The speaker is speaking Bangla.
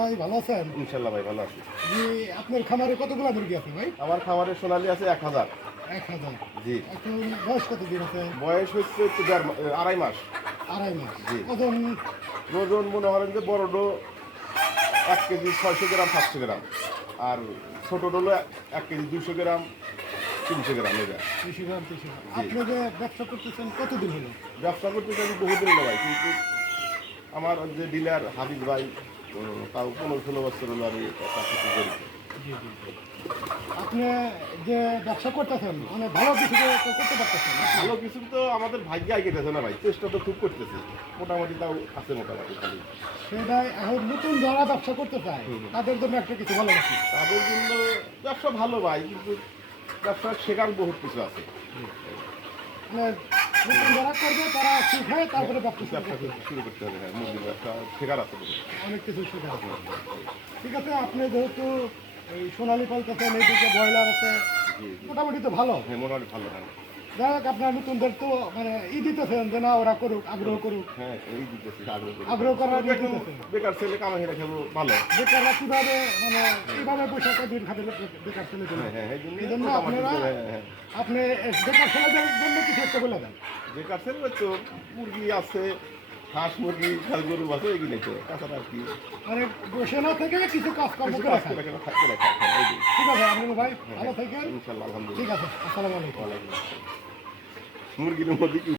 ভাই ভালো আছেন? ইনশাল্লাহ ভাই ভালো আছি। জি আপনার খামারে কতগুলো মুরগি আছে ভাই? আমার খামারে সোনালি আছে এক হাজার। এক হাজার। জি। এখন বয়স কত দিন আছে? বয়স হচ্ছে একটু আড়াই মাস। আড়াই মাস। জি। ওজন? ওজন মনে করেন যে এক কেজি ছয়শো গ্রাম সাতশো গ্রাম। আর ছোট ডোলো এক কেজি দুশো গ্রাম তিনশো গ্রাম এটা তিরিশ গ্রাম গ্রাম। আপনি যে ব্যবসা করতেছেন কতদিন হলো? ব্যবসা করতে আমি বহুদিন হলো ভাই কিন্তু আমার যে ডিলার হাবিব ভাই তাও পনেরো ষোলো বছর হলো আমি তার সাথে জড়িত জি জি জি। আপনি যে ব্যবসা করতেছেন মানে ভালো কিছু তো করতে পারতেছেন ভালো কিছু তো আমাদের ভাগ্যে আইকেতেছে না ভাই চেষ্টা তো খুব করতেছি মোটামুটি তাও আছে মোটামুটি ভালোই। সেটাই এখন নতুন যারা ব্যবসা করতে চায়। তাদের জন্য একটা কিছু ভালো রাখি তাদের জন্য ব্যবসা ভালো ভাই কিন্তু ব্যবসা শেখার বহুত কিছু আছে মানে যারা করবে তারা তারপরে শুরু করতে হবে হ্যাঁ মুরগির ব্যবসা শেখার আছে। অনেক কিছু আছে। ঠিক আছে আপনি যেহেতু এই পাল আছে এইদিকে ব্রয়লার আছে মোটামুটি তো ভালো হ্যাঁ মোটামুটি ভালো হ্যাঁ যাই হোক আপনার নতুনদের তো মানে ই দিতেছেন যে না ওরা করুক আগ্রহ করুক। হ্যাঁ এই দিতেছি আগ্রহ করি। আগ্রহ করার বেকার ছেলে কামাই হেরে খাব ভালো। বেকাররা কীভাবে মানে পোশাকে দিন খাবে বেকার ছেলে হ্যাঁ হ্যাঁ এই জন্য আপনারা হ্যাঁ। আপনি বেকার ছেলেদের জন্য কিছু একটা বলে দেন। বেকার ছেলে তো মুরগি আছে হাঁস মুরগি খাল গরু আছে এগুলো তো কি। মানে বসে না থেকে কিছু কাজ কর্ম করে রাখা ঠিক আছে ভাই ভালো থাকেন। ইনশাল্লাহ ঠিক আছে আসসালামু আলাইকুম। মুরগির মধ্যে কি